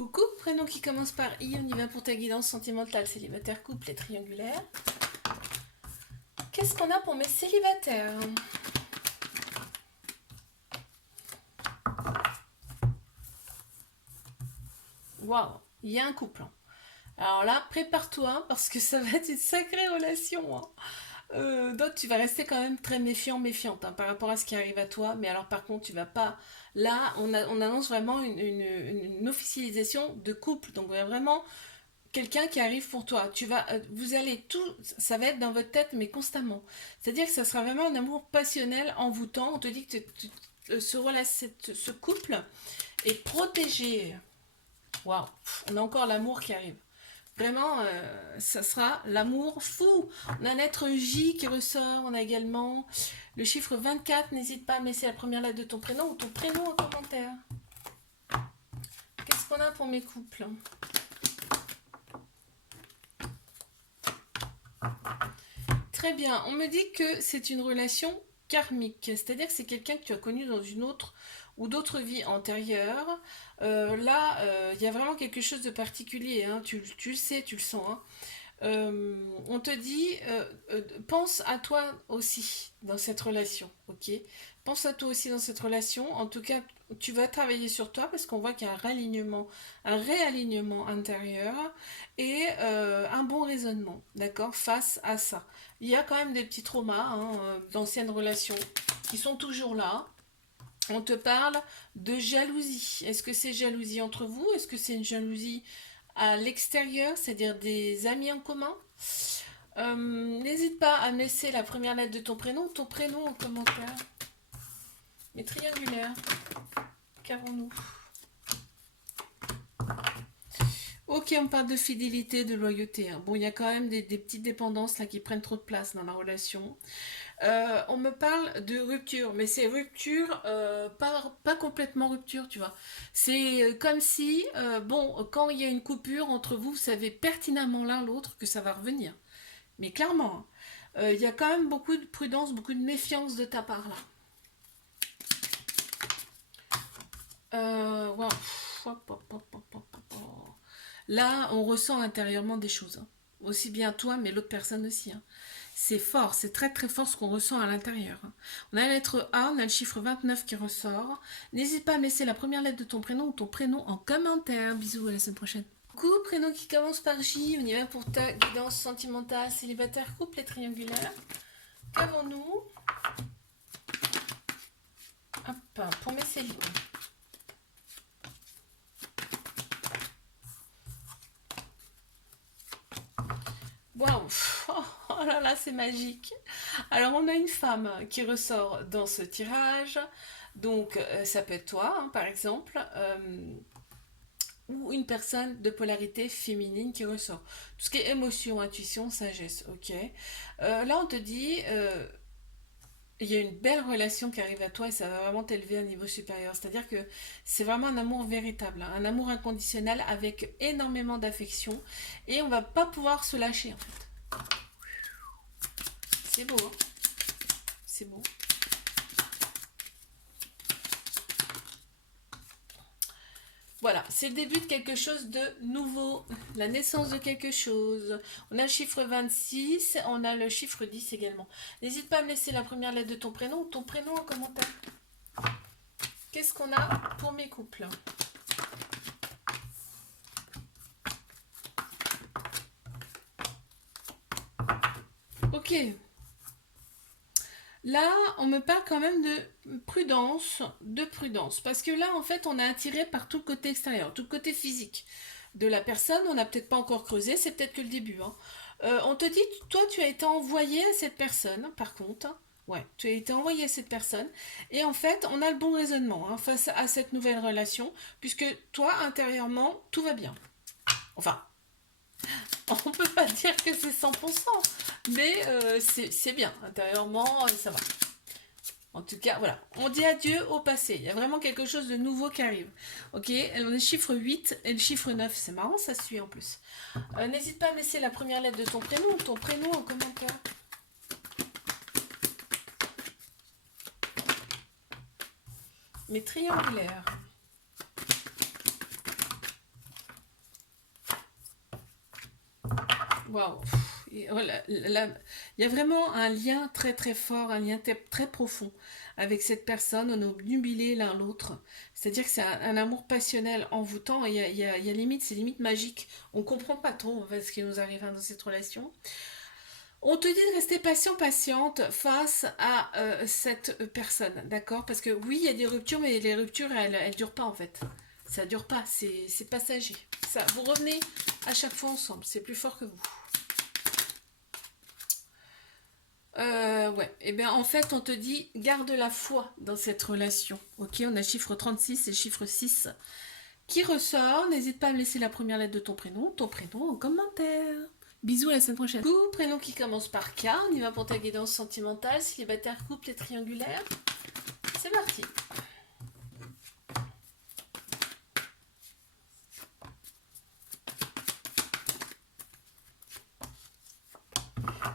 Coucou, prénom qui commence par I, on y va pour ta guidance sentimentale, célibataire, couple et triangulaire. Qu'est-ce qu'on a pour mes célibataires? Waouh, il y a un couple, hein. Alors là, prépare-toi parce que ça va être une sacrée relation, hein. Donc tu vas rester quand même très méfiant, méfiante, hein, par rapport à ce qui arrive à toi. Mais alors par contre, tu vas pas. Là, on annonce vraiment une officialisation de couple. Donc vraiment quelqu'un qui arrive pour toi. Vous allez tout, ça va être dans votre tête, mais constamment. C'est-à-dire que ça sera vraiment un amour passionnel, envoûtant. On te dit que ce couple est protégé. Waouh, on a encore l'amour qui arrive. Vraiment, ça sera l'amour fou. On a la lettre J qui ressort. On a également le chiffre 24. N'hésite pas à me laisser la première lettre de ton prénom ou ton prénom en commentaire. Qu'est-ce qu'on a pour mes couples? Très bien. On me dit que c'est une relation karmique. C'est-à-dire que c'est quelqu'un que tu as connu dans une autre ou d'autres vies antérieures. Là, il y a vraiment quelque chose de particulier, hein. Tu le sais, tu le sens, hein. On te dit, pense à toi aussi dans cette relation, ok? Pense à toi aussi dans cette relation. En tout cas, tu vas travailler sur toi parce qu'on voit qu'il y a un réalignement intérieur et un bon raisonnement, d'accord, face à ça. Il y a quand même des petits traumas, hein, d'anciennes relations qui sont toujours là. On te parle de jalousie. Est-ce que c'est jalousie entre vous? Est-ce que c'est une jalousie à l'extérieur, c'est-à-dire des amis en commun? N'hésite pas à me laisser la première lettre de ton prénom en commentaire. Mais triangulaire, qu'avons-nous? Ok, on parle de fidélité, de loyauté, hein. Bon, il y a quand même des petites dépendances là qui prennent trop de place dans la relation. On me parle de rupture, mais c'est rupture, pas complètement rupture, tu vois. C'est comme si, bon, quand il y a une coupure entre vous, vous savez pertinemment l'un l'autre que ça va revenir. Mais clairement, hein, il y a quand même beaucoup de prudence, beaucoup de méfiance de ta part là. Wow. Là, on ressent intérieurement des choses, hein. Aussi bien toi, mais l'autre personne aussi, hein. C'est fort, c'est très très fort ce qu'on ressent à l'intérieur, hein. On a la lettre A, on a le chiffre 29 qui ressort. N'hésite pas à me laisser la première lettre de ton prénom ou ton prénom en commentaire. Bisous, à la semaine prochaine. Coucou, prénom qui commence par J, on y va pour ta guidance sentimentale, célibataire, couple et triangulaire. Qu'avons-nous? Hop, pour mes célibataires. Waouh, oh là là, c'est magique. Alors, on a une femme qui ressort dans ce tirage. Donc, ça peut être toi, hein, par exemple, ou une personne de polarité féminine qui ressort. Tout ce qui est émotion, intuition, sagesse, ok. Là, on te dit, il y a une belle relation qui arrive à toi et ça va vraiment t'élever à un niveau supérieur. C'est-à-dire que c'est vraiment un amour véritable, hein, un amour inconditionnel avec énormément d'affection et on va pas pouvoir se lâcher en fait. C'est beau, hein, c'est beau. Voilà, c'est le début de quelque chose de nouveau, la naissance de quelque chose. On a le chiffre 26, on a le chiffre 10 également. N'hésite pas à me laisser la première lettre de ton prénom ou ton prénom en commentaire. Qu'est-ce qu'on a pour mes couples? Ok. Là, on me parle quand même de prudence, parce que là, en fait, on est attiré par tout le côté extérieur, tout le côté physique de la personne. On n'a peut-être pas encore creusé, c'est peut-être que le début, hein. On te dit, toi, tu as été envoyé à cette personne, par contre, hein. Ouais, tu as été envoyé à cette personne. Et en fait, on a le bon raisonnement, hein, face à cette nouvelle relation, puisque toi, intérieurement, tout va bien. Enfin, on peut pas dire que c'est 100%, mais c'est bien. Intérieurement, ça va. En tout cas, voilà. On dit adieu au passé. Il y a vraiment quelque chose de nouveau qui arrive. Ok, on est le chiffre 8 et le chiffre 9. C'est marrant, ça suit en plus. N'hésite pas à me laisser la première lettre de ton prénom ou ton prénom en commentaire. Mais triangulaire. Waouh. Il y a vraiment un lien très très fort, un lien très profond avec cette personne. On est obnubilé l'un l'autre. C'est-à-dire que c'est un amour passionnel, envoûtant. Et il y a limite, c'est limite magique. On comprend pas trop en fait, ce qui nous arrive hein, dans cette relation. On te dit de rester patient, patiente face à cette personne, d'accord? Parce que oui, il y a des ruptures, mais les ruptures, elles durent pas en fait. Ça dure pas, c'est passager. Ça, vous revenez à chaque fois ensemble, c'est plus fort que vous. Ouais, et bien en fait, on te dit garde la foi dans cette relation. Ok, on a chiffre 36 et chiffre 6 qui ressort. N'hésite pas à me laisser la première lettre de ton prénom en commentaire. Bisous à la semaine prochaine. Couple, prénom qui commence par K. On y va pour ta guidance sentimentale, célibataire, couple et triangulaire. C'est parti.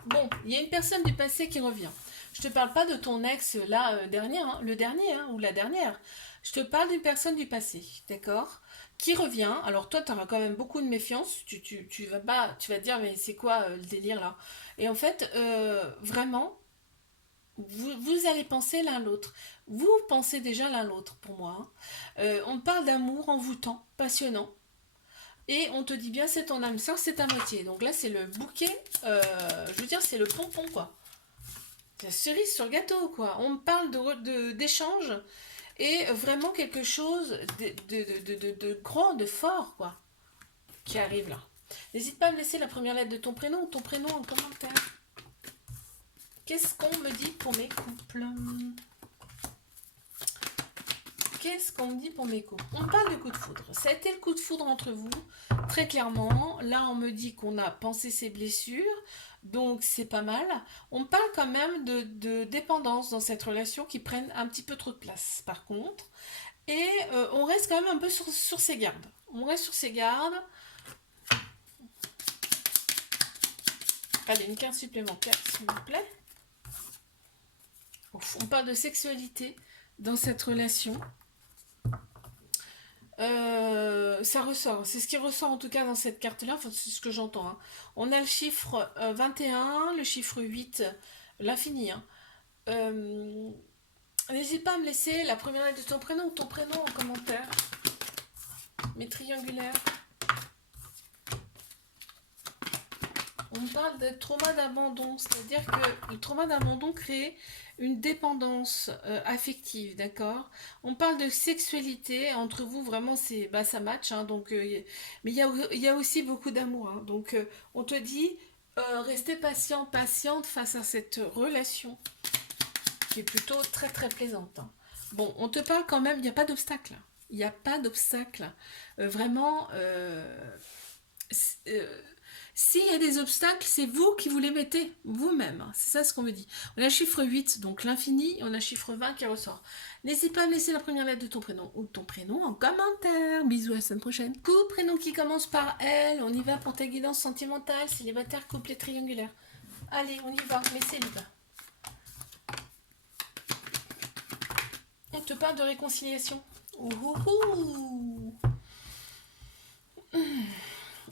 Bon, il y a une personne du passé qui revient. Je te parle pas de ton ex là dernier, hein, le dernier hein, ou la dernière. Je te parle d'une personne du passé, d'accord? Qui revient. Alors toi, tu auras quand même beaucoup de méfiance. Tu vas pas, tu vas te dire mais c'est quoi le délire là? Et en fait, vraiment, vous allez penser l'un l'autre. Vous pensez déjà l'un l'autre pour moi, hein. On parle d'amour envoûtant, passionnant. Et on te dit bien c'est ton âme sœur, c'est ta moitié. Donc là c'est le bouquet, je veux dire c'est le pompon quoi. C'est la cerise sur le gâteau quoi. On parle d'échange et vraiment quelque chose de grand, de fort quoi, qui arrive là. N'hésite pas à me laisser la première lettre de ton prénom ou ton prénom en commentaire. Qu'est-ce qu'on me dit pour mes couples? Qu'est-ce qu'on me dit pour mes couples? On parle de coup de foudre. Ça a été le coup de foudre entre vous, très clairement. Là, on me dit qu'on a pensé ses blessures, donc c'est pas mal. On parle quand même de dépendance dans cette relation qui prennent un petit peu trop de place, par contre. Et on reste quand même un peu sur ses gardes. On reste sur ses gardes. Allez, une carte supplémentaire, s'il vous plaît. On parle de sexualité dans cette relation. Ça ressort, c'est ce qui ressort en tout cas dans cette carte-là, enfin, c'est ce que j'entends, hein. On a le chiffre 21, le chiffre 8, l'infini, hein. Euh, N'hésite pas à me laisser la première lettre de ton prénom en commentaire. Mes triangulaires. On parle de trauma d'abandon, c'est-à-dire que le trauma d'abandon crée une dépendance affective, d'accord? On parle de sexualité, entre vous vraiment c'est bah, ça match, hein, donc, mais il y a aussi beaucoup d'amour, hein, donc on te dit restez patient, patiente face à cette relation qui est plutôt très très plaisante, hein. Bon, on te parle quand même, il n'y a pas d'obstacle, il n'y a pas d'obstacle. Vraiment, euh, s'il y a des obstacles, c'est vous qui vous les mettez vous-même. C'est ça ce qu'on me dit. On a le chiffre 8, donc l'infini, et on a le chiffre 20 qui ressort. N'hésite pas à me laisser la première lettre de ton prénom ou de ton prénom en commentaire. Bisous, à la semaine prochaine. Couple, prénom qui commence par L. On y va pour ta guidance sentimentale, célibataire, couple et triangulaire. Allez, on y va, mais c'est libre. On te parle de réconciliation. Ouhouhou.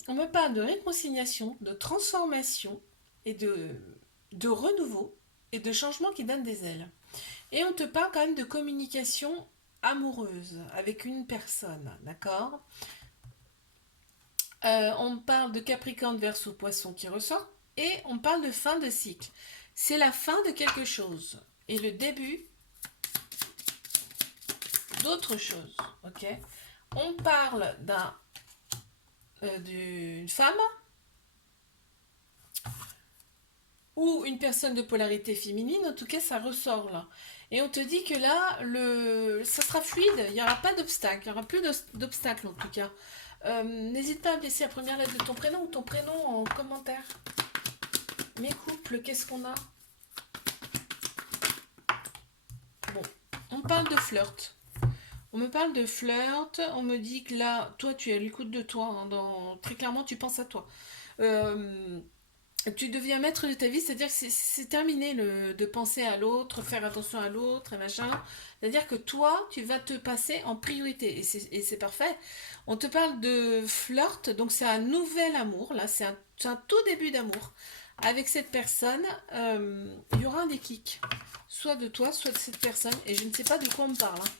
On me parle de réconciliation, de transformation et de renouveau et de changement qui donne des ailes. Et on te parle quand même de communication amoureuse avec une personne, d'accord? On parle de Capricorne, Verseau, Poisson qui ressort et on parle de fin de cycle. C'est la fin de quelque chose et le début d'autre chose, ok? On parle d'une femme ou une personne de polarité féminine, en tout cas ça ressort là. Et on te dit que là, ça sera fluide, il n'y aura pas d'obstacle, il n'y aura plus d'obstacle en tout cas. N'hésite pas à me laisser la première lettre de ton prénom ou ton prénom en commentaire. Mes couples, qu'est-ce qu'on a? Bon, on parle de flirt. On me parle de flirt, on me dit que là, toi tu es à l'écoute de toi, hein, très clairement tu penses à toi. Euh, tu deviens maître de ta vie, c'est-à-dire que c'est terminé de penser à l'autre, faire attention à l'autre et machin. C'est-à-dire que toi, tu vas te passer en priorité et c'est parfait. On te parle de flirt, donc c'est un nouvel amour, là, c'est un tout début d'amour. Avec cette personne, il y aura un déclic, soit de toi, soit de cette personne, et je ne sais pas de quoi on me parle, hein.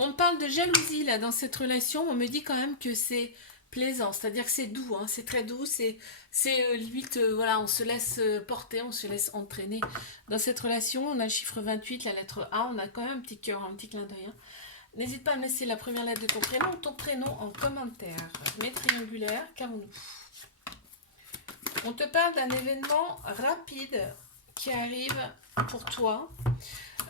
On me parle de jalousie là dans cette relation. On me dit quand même que c'est plaisant, c'est-à-dire que c'est doux, hein, c'est très doux, limite, voilà, on se laisse porter, on se laisse entraîner. Dans cette relation, on a le chiffre 28, la lettre A, on a quand même un petit cœur, un petit clin d'œil, hein. N'hésite pas à me laisser la première lettre de ton prénom en commentaire. Mes triangulaires, qu'avons-nous? On te parle d'un événement rapide qui arrive pour toi.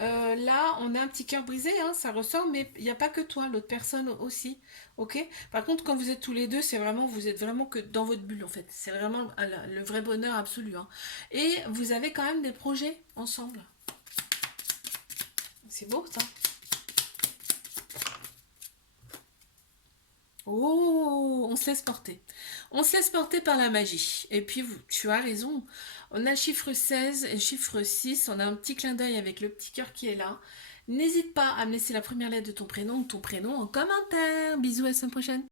Là, on a un petit cœur brisé, hein, ça ressort, mais il n'y a pas que toi, l'autre personne aussi, ok? Par contre, quand vous êtes tous les deux, vous êtes vraiment que dans votre bulle, en fait. C'est vraiment le vrai bonheur absolu, hein. Et vous avez quand même des projets ensemble. C'est beau, ça. Oh, on se laisse porter. On se laisse porter par la magie. Et puis, tu as raison. On a le chiffre 16 et le chiffre 6. On a un petit clin d'œil avec le petit cœur qui est là. N'hésite pas à me laisser la première lettre de ton prénom ou ton prénom en commentaire. Bisous, à la semaine prochaine.